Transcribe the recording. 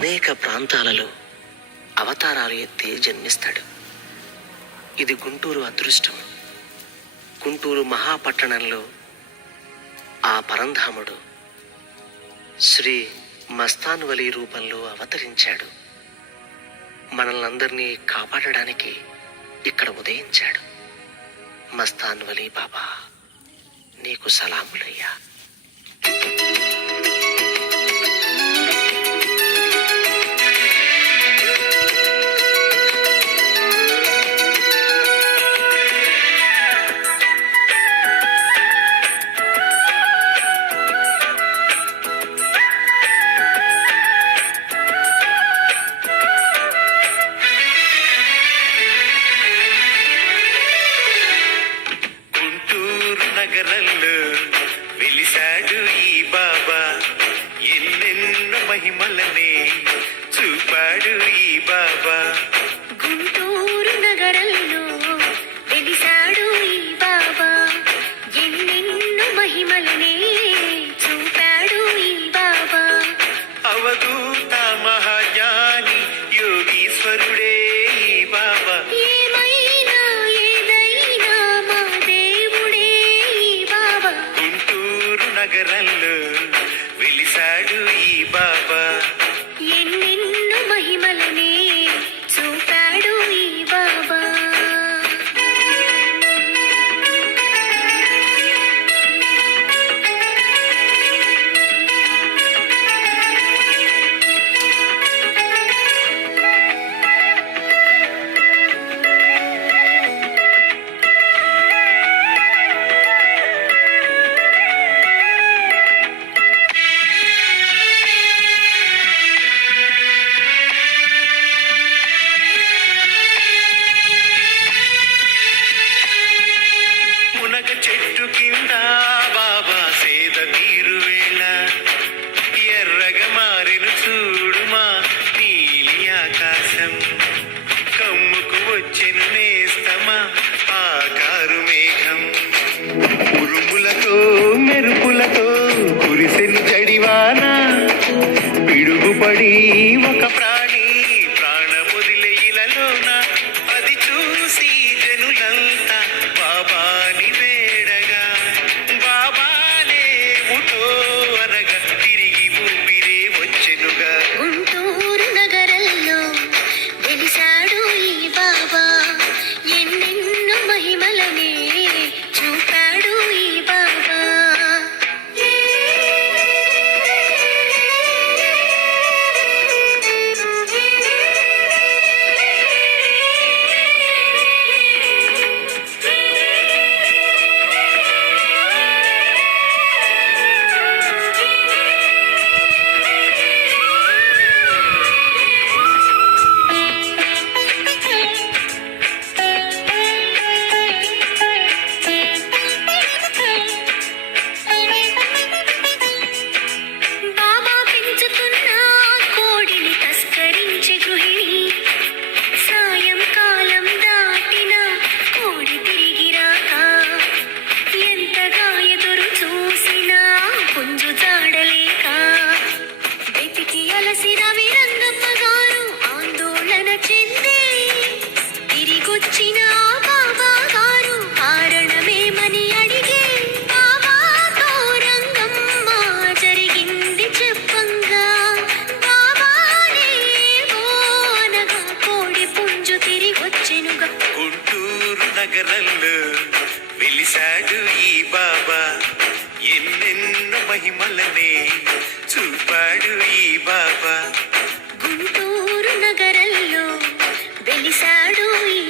అనేక ప్రాంతాలలో అవతారాలు ఎత్తి జన్మిస్తాడు. ఇది గుంటూరు అదృష్టం. గుంటూరు మహాపట్టణంలో ఆ పరంధాముడు శ్రీ మస్తాన్ వలీ రూపంలో అవతరించాడు. మనల్నందరినీ కాపాడడానికి ఇక్కడ ఉదయించాడు. మస్తాన్ వలీ బాబా, నీకు సలాములయ్యా. నగరంలో వెలిసాడు ఈ బాబా, ఎన్నెన్నో మహిమలనే చూపాడు ఈ బాబా. గుంటూరు నగరంలో వెలిసాడు ఈ బాబా, ఎన్నెన్నో మహిమలనే చూపాడు ఈ బాబా. అవధూత మహాజ్ఞాని యోగీశ్వరుడే ఈ బాబా. నగరంలో వెలిసాడు ఈ బాబా, ఎన్నెన్నో మహిమలనే చూపాడు ఈ బాబా. చెట్టు కింద బాబా సేద తీరువేళ, ఎర్రగా మారెను చూడుమా నీలి ఆకాశం. కమ్ముకు వచ్చెను నేస్తమా ఆకారు మేఘం. ఉరుములతో మెరుపులతో కురిసెను జడివాన, పిడుగుపడి ఒక ప్రాణి ప్రాణముదిలే ఇలలోన. అది చూసి జనులంతా బాబాని వేడగా, బాబానే ముటో అనగా తిరిగి ఊపిరే వచ్చెనుగా. గుంటూరు నగరంలో వెలిసాడు ఈ బాబా, ఎన్నెన్నో మహిమలనే చూపాడు ఈ బాబా. నగరంలో వెలిసాడు ఈ బాబా, ఎన్నెన్నో మహిమలనే చూపాడు ఈ బాబా. గుంటూరు నగరంలో వెలిసాడు ఈ